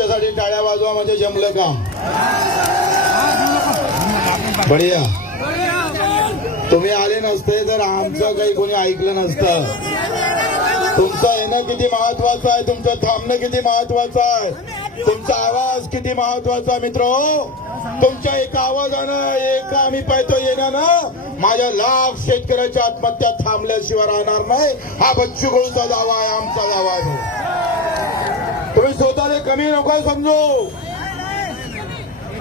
आमच्यासाठी टाळ्या वाजवा म्हणजे जमलं काम. बढिया. तुम्ही आले नसते तर आमचं काही कोणी ऐकलं नसतं. तुमचं येणं किती महत्वाचं आहे, तुमचं थांबणं किती महत्वाचं आहे, तुमचा आवाज किती महत्वाचा आहे. मित्र, तुमच्या एका आवाजानं एका आम्ही पाहतो येण्यानं माझ्या लाख शेतकऱ्याच्या आत्महत्या थांबल्याशिवाय राहणार नाही. हा बच्चू कडूचा दावा आहे, आमचा दावा आहे. तुम्ही स्वतःला कमी नको समजू.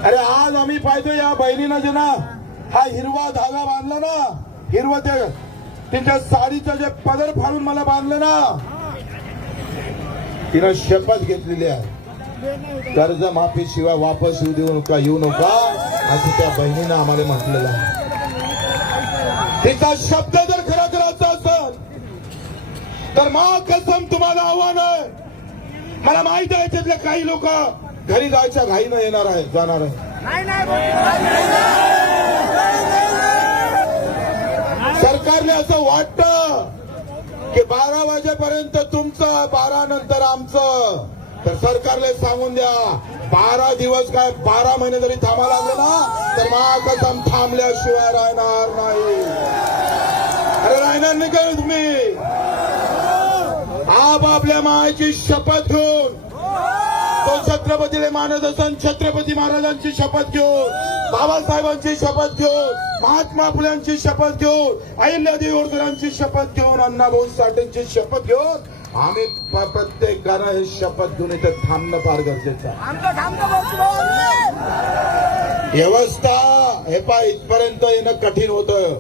अरे आज आम्ही पाहतो या बहिणीनं जे ना हा हिरवा धागा बांधला ना, हिरवं ते तिच्या साडीचं जे पदर फाडून मला बांधलं ना, तिनं शपथ घेतलेली आहे कर्जमाफी शिवाय वापस येऊ नका असं त्या बहिणीनं आम्हाला म्हटलेलं आहे. तिचा शब्द जर खरा करायचा असेल तर मा कसम तुम्हाला आव्हान आहे. मला माहित आहे त्यातले काही लोक घरी जायच्या घाईनं येणार आहे, जाणार आहे. सरकारने असं वाटतं की 12 वाजेपर्यंत तुमचं, 12 नंतर आमचं. तर सरकारला सांगून द्या 12 दिवस काय 12 महिने जरी थांबा लागले ना तर महाकसम थांबल्याशिवाय राहणार नाही. अरे राहणार नाही का तुम्ही? आप आपल्या मायेची शपथ घेऊन, तो छत्रपतीला मानत असून छत्रपती महाराजांची शपथ घेऊन, बाबासाहेबांची शपथ घेऊन, महात्मा फुल्यांची शपथ घेऊन, अहिल्यादेवी होळकरांची शपथ घेऊन, अण्णाभाऊ साठेंची शपथ घेऊन आम्ही प्रत्येकानं हे शपथ घेऊन इथे थांबणं फार गरजेचं आहे. व्यवस्था हे पा इथपर्यंत येणं कठीण होतं.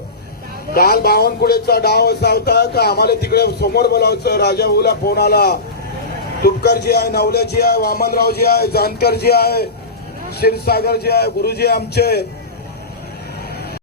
काल बावनकुळेचा डाव असा होता का आम्हाला तिकडे समोर बोलावचं. राजाभाऊला फोन आला, तुपकरजी आहे, नवलेजी आहे, वामनरावजी आहे, जानकरजी आहे, क्षीरसागरजी आहे, गुरुजी आमचे